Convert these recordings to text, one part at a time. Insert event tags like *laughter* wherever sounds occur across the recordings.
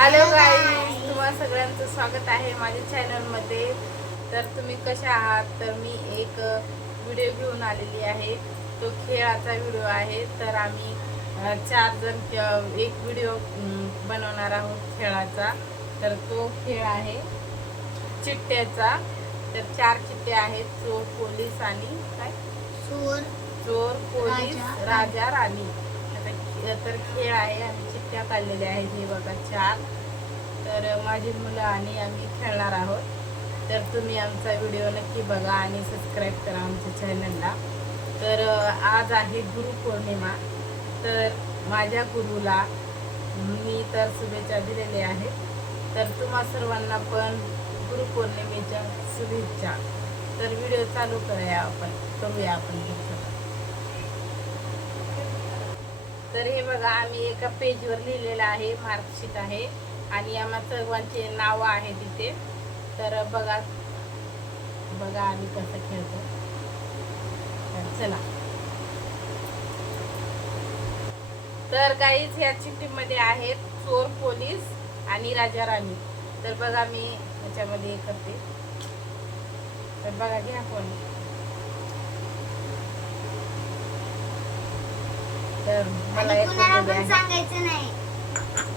Hello guys तुम्हा सगळ्यांचं स्वागत आहे माझ्या चॅनलमध्ये तर तुम्ही कशा आहात? तर मी एक व्हिडिओ घेऊन आलेली आहे. तो खेळाचा व्हिडिओ आहे. तर आम्ही चार जण एक व्हिडिओ बनवणार आहोत खेळाचा. तर तो खेळ आहे चिट्ट्याचा. तर चार चिट्टे आहेत. चोर पोलीस आणि काय? चोर चोर पोलीस राजा, राणी. आता तर खेळ आहे आणि चिठ्ठ्या काढलेल्या आहेत हे बघा चार. तर माझी मुलं आणि आम्ही खेळणार आहोत. तर तुम्ही आमचा व्हिडिओ नक्की बघा आणि सबस्क्राईब करा आमच्या चॅनलला तर आज आहे गुरुपौर्णिमा. तर माझ्या गुरुला मी तर शुभेच्छा दिलेल्या आहेत. तर तुम्हा सर्वांना पण गुरुपौर्णिमेच्या शुभेच्छा. तर व्हिडिओ चालू करूया आपण. करूया आपण तर हे बघा आम्ही एका पेजवर लिहिलेलं आहे मार्कशीट आहे. आणि आम्हा सर्वांचे नावं आहे तिथे. तर बघा बघा आम्ही कसं खेळतो. तर चला. तर काहीच ह्या चिठ्ठीमध्ये आहेत चोर पोलीस आणि राजा राणी. तर बघा मी ह्याच्यामध्ये हे करते. तर बघा घ्या कोणी तर मला. सांगायचं नाही.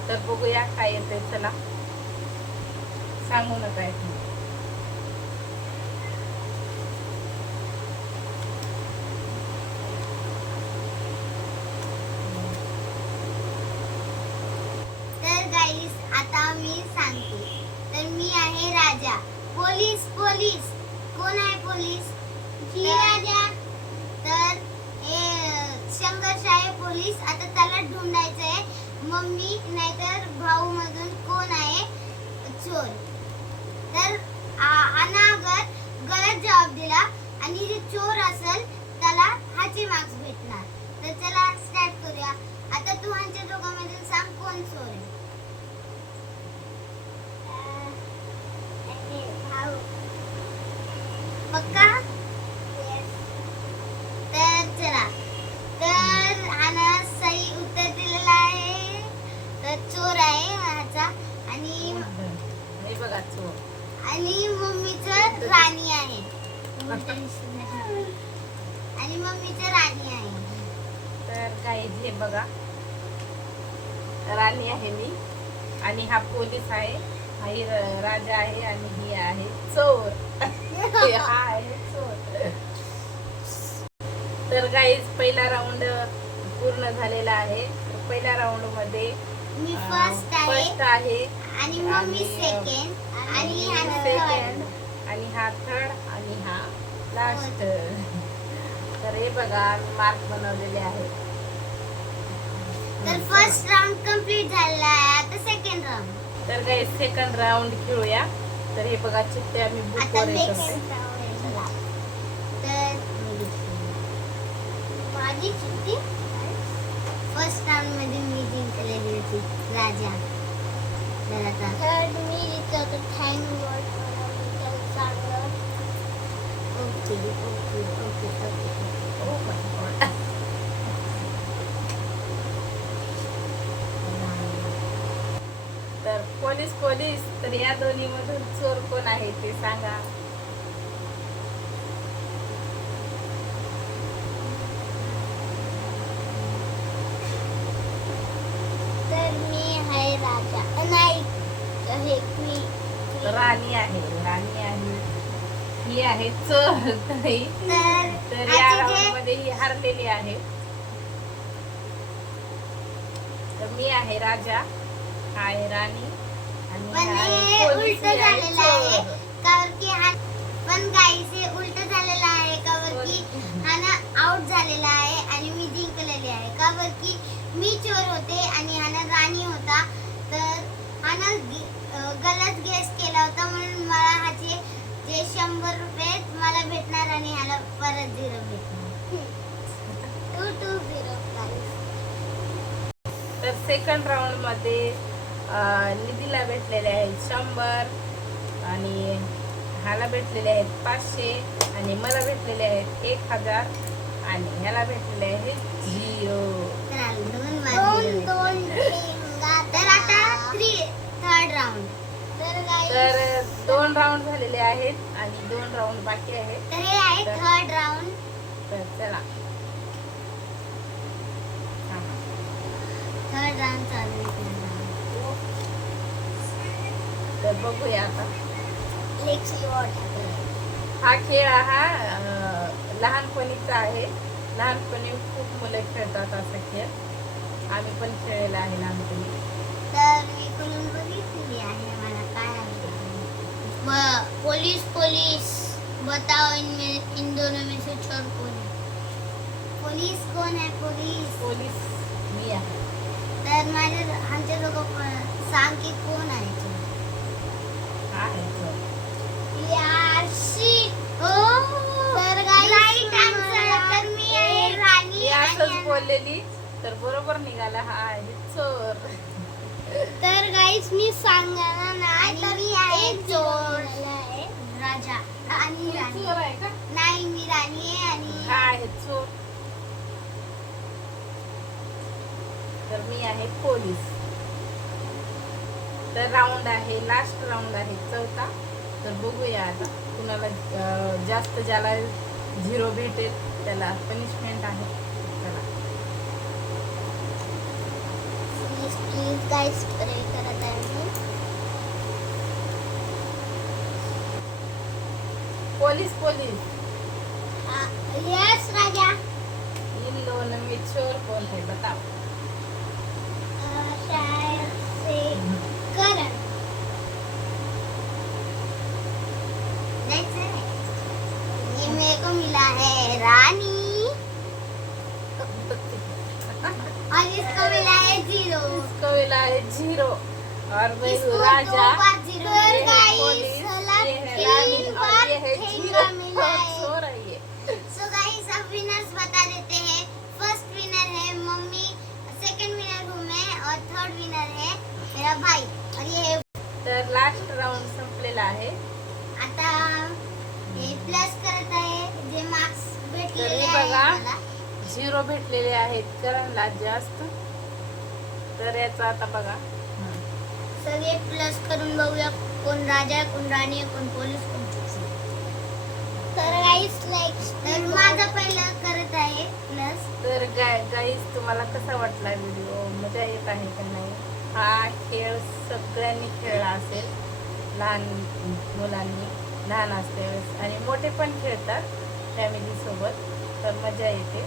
तर बघूया काय चला. सांगू नका येत आता मी सांगते. तर मी आहे राजा. Police police. कोण आहे पोलीस? मी राजा तर हे संघर्ष आहे पोलीस आता त्याला ढूंढायचं आहे मम्मी नाहीतर भाऊ मधून कोण आहे? चोर. तर अनागर अगर गलत जवाब दिला आणि जे चोर असेल त्याला हाचे मार्क्स भेटणार. तर चला स्टार्ट करूया. आता तू ह्यांच्या दोघांमधून सांग कोण चोर आहे पक्का तर चला तर हाना सही उत्तर दिलेलं आहे तर चोर आहे ह्याचा आणि हे बघा चोर आणि मम्मीचं राणी आहे आणि मम्मीचं राणी आहे. तर काही हे बघा. राणी आहे मी. आणि हा पोलीस आहे. हा ही राजा आहे आणि ही आहे चोर. हा आहे चोर. तर गाईज पहिला राऊंड पूर्ण झालेला आहे. पहिल्या राऊंडमध्ये मी फर्स्ट आहे आणि मम्मी सेकंड हा. आणि हा थर्ड आणि हा लास्ट तर हे बघा मार्क बनवलेले आहेत. तर फर्स्ट राउंड कंप्लीट झालेला आहे आता सेकंड राउंड तर काही सेकंड राऊंड खेळूया. तर हे बघा चित्ते आम्ही बुकवर हे नेक्स्ट करते तर माझी चिठ्ठी फर्स्ट राउंडमध्ये मी जिंकलेली होती राजा. तर आता थर्ड मी जिंकलो thank God okay okay okay okay Oh my God. तर पोलीस पोलीस तर या दोन्ही मधून चोर कोण आहे ते सांगा तर मी आहे राजा नाही हे राणी आहे राणी आहे ही आहे चोर तर. या ही हरलेली आहे. तर मी आहे राजा आहे राणी आणि उलट झालेलं आहे. कारण की हा पण गाईस उलट झालेलं आहे. कावर की हा ना आउट झालेला आहे आणि मी जिंकलेली आहे. कावर की मी चोर होते आणि हा ना राणी होता. तर हा ना गलत गेस केला होता म्हणून मला जे शंभर रुपये मला भेटणार आणि ह्याला परत झिरो भेटणार. टू टू झिरो तर सेकंड राऊंडमध्ये निधीला भेटलेले आहेत शंभर आणि ह्याला भेटलेले आहेत पाचशे आणि मला भेटलेले आहेत एक हजार आणि ह्याला भेटलेले आहेत झिरो दोन दोन तर आता थ्री तर दोन राऊंड झालेले आहेत आणि दोन राऊंड बाकी आहेत. तर हे आहे थर्ड राऊंड तर चला. थर्ड राऊंड चालू तर बघूया आता. लेट्स सी व्हॉट हा खेळ हा लहानपणीचा आहे. लहानपणी खूप मुलं खेळतात असा खेळ. आम्ही पण खेळलेला आहे लहानपणी. तर मी खोलून बघितली आहे. Police police. बताओ इनमें इन दोनों में से चोर कौन है? पोलीस कौन है? पोलीस। पोलीस मी आहे तर माझे आमचे लोक सांग की कोण आहे तो? हा आहे तो. यार shit. तर आन्सर तर मी आहे राणी असंच आणि- बोललेली तर बरोबर निघाला हा आहे चोर. तर गाईस मी सांगणार नाही तर आणि राणी. चोर आहे का? नाही मी राणी आहे आणि हा चोर? तर मी आहे पोलीस. तर राऊंड आहे लास्ट राऊंड आहे चौथा. तर बघूया आता कुणाला जास्त ज्याला झिरो भेटेल त्याला पनिशमेंट आहे. चला प्लीज प्लीज गाईस प्रे करत आहे मी पोलीस पोलीस. यस राजा. इन में चोर कौन है बताओ अ, शायद से करण. That's right. ये मेरे को मिला है रानी. *laughs* और इसको मिला है जीरो. इसको मिला है जीरो. और राजा जीरो। पुलिस, *laughs* सो रही है सो गाइस अब विनर्स बता देते हैं. फर्स्ट विनर है मम्मी सेकंड विनर हूँ मैं और थर्ड विनर है मेरा भाई. और ये तर लास्ट राऊंड संपलेला आहे. आता हे प्लस करत आहे. जे मार्क्स भेटलेले बघा. झिरो भेटलेले आहेत. करणला जास्त. तर याचा आता बघा. सगळे प्लस करून बघूया. कोण राजा आहे, कोण राणी आहे, कोण पोलीस कोण तर गाईस लाईक तर माझं पहिलं करत आहे प्लस तर गाय गाईस तुम्हाला कसा वाटला व्हिडिओ मजा येत आहे का नाही? हा खेळ सगळ्यांनी खेळला असेल. लहान मुलांनी लहान असते आणि मोठे पण खेळतात फॅमिलीसोबत तर मजा येते.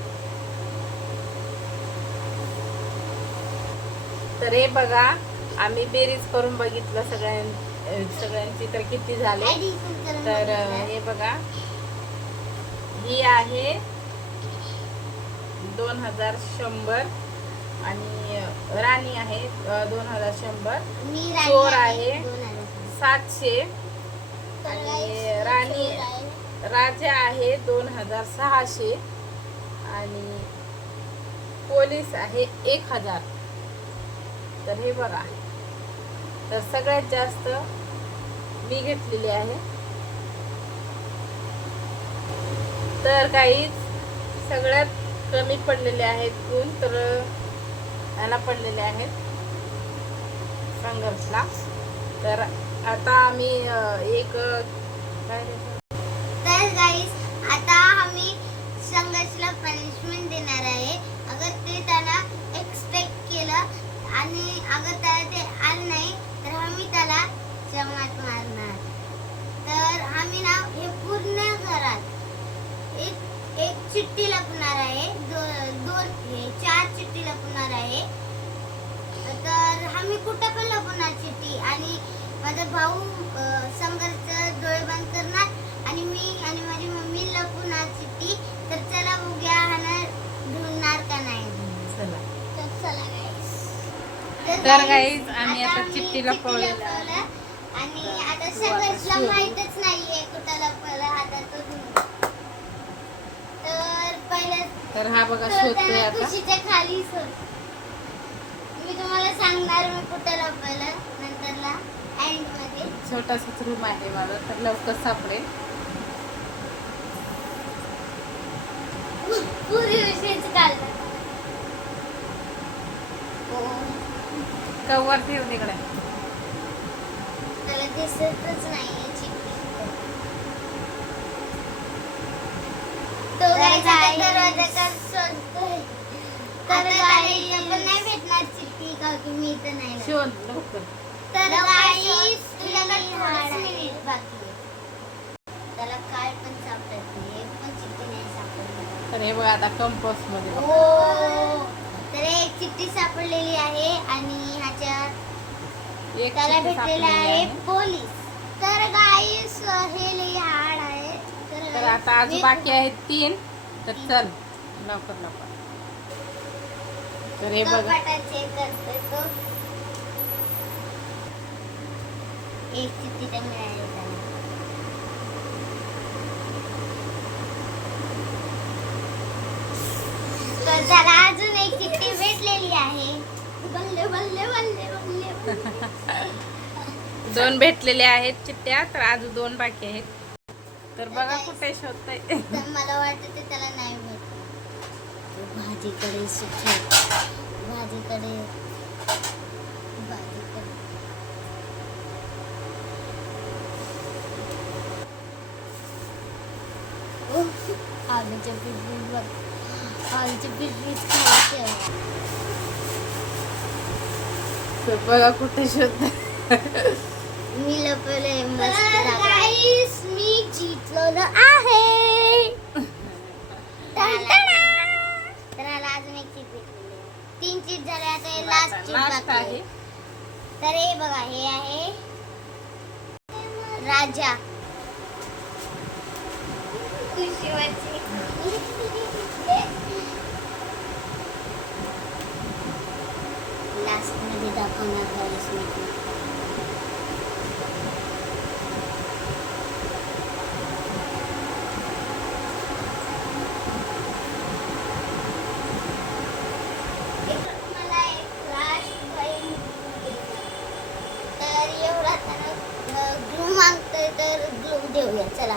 तर हे बघा आम्ही बेरीज करून बघितलं सगळ्यां सगळ्यांची तर किती झाले? तर. हे बघा. ही आहे दोन हजार शंभर आणि राणी आहे दोन हजार शंभर. चोर आहे. सातशे. आणि राणी-. राजा आहे दोन हजार सहाशे. आणि पोलीस आहे एक हजार. तर हे बघा. तर सगळ्यात जास्त मी घेतलेली आहे. तर काही सगळ्यात कमी पडलेले आहेत गुण तर याला पडलेले आहेत. संघर्षला तर आता आम्ही एक काय ते? तर गाईस आता आम्ही संघर्षला पनिशमेंट देणार आहे अगर ते त्याला एक्सपेक्ट केलं आणि अगर त्याला ते आलं नाही तर आम्ही त्याला जमात मारणार. तर आम्ही ना हे पूर्ण घरात. एक एक चिठ्ठी लपणार आहे. दो- दोन हे चार चिठ्ठी लपणार आहे. तर आम्ही कुठं पण लपवणार चिठ्ठी. आणि माझा भाऊ संघर्ष डोळे बंद करणार. आणि मी आणि माझी मम्मी लपवणार चिठ्ठी. तर चला बघूया हा ढूंढणार का नाही? चला. तर चला. तर आम्ही आता चिठ्ठी लपवलेलं लपवलं आणि आता शोध. माहितच नाहीये कुठं लपवलं ढूंढ. तर पहिलं तर हा बघा शोधतोय आता. खुशीच्या खाली शोध. मी तुम्हाला सांगणार मी कुठं लपवलं नंतरला एंडमध्ये. छोटासाच रूम आहे माझा तर लवकर सापडेल. पुरी विषयच काढलं कवर ठेव तिकडे. दिसतच नाहीये चिठ्ठी. तो गाईचा दरवाजा का शोधतोय तर पण नाही भेटणार चिठ्ठी का? की मी तर नाही ना. शोध लवकर. तर गाईस तुझ्याकडे थोडंच मिनिट बाकी. त्याला काय पण सापडत नाही. एक पण चिठ्ठी नाही सापडली तर हे बघ आता कंपोस्टमध्ये. हो. तर एक चिठ्ठी सापडलेली आहे आणि ह्याच्या त्याला भेटलेला आहे. पोलीस. तर गाईस हे लई हार्ड आहे. तर आता अजून मी- बाकी आहेत तीन. तर चल लवकर लवकर. तर हे बघ. एक चिठ्ठी तर मिळाली तर त्याला अजून एक चिठ्ठी भेटलेली आहे. बल्ले बल्ले बल्ले बल्ले. *laughs* दोन भेटलेले आहेत चिठ्ठ्या तर अजून दोन बाकी आहेत. तर बघा कुठे शोधताय. मला वाटतं ते त्याला नाही भेटलं भाजीकडे सुखे भाजीकडे. भाजीकडे. आलूच्या पिशवीत बघ आलूच्या पिशवीत खायचे. तर बघा कुठे शोधताय मी लपले मस्त मी जिंकलो आहे तर ह्याला अजून एक चीज भेटलेली. तीन चीज झाले आता हे लास्ट चीज आहे तर हे बघा हे आहे राजा खुशीवरची लास्टमध्ये दाखवणार गाईस मी एक मला एक फ्लॅश तर एवढा त्यानं ग्लू मागतोय तर ग्लू देऊया चला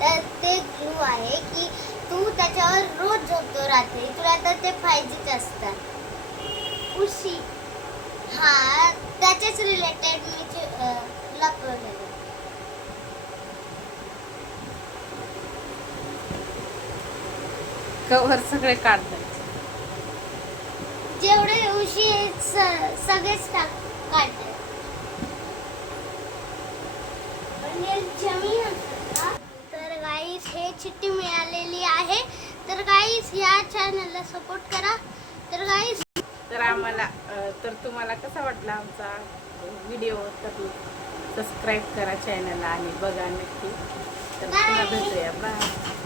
तर ते ग्लू आहे की तू त्याच्यावर रोज झोपतो रात्री तुला तर ते फायदेच असतात उशी हा त्याच्याच रिलेटेड मी लपवलेलं कव्हर सगळे काढताय जेवढे उशी सगळेच टाक काढले पण हे जमीन असतं का? तर गाईस हे चिठ्ठी मिळालेली आहे. तर गाईस या चॅनलला सपोर्ट करा. तर गाईस तर आम्हाला तर तुम्हाला कसा वाटला आमचा व्हिडिओ? तर सबस्क्राईब करा चॅनलला आणि बघा नक्की. तर तुम्हाला भेटूया. बाय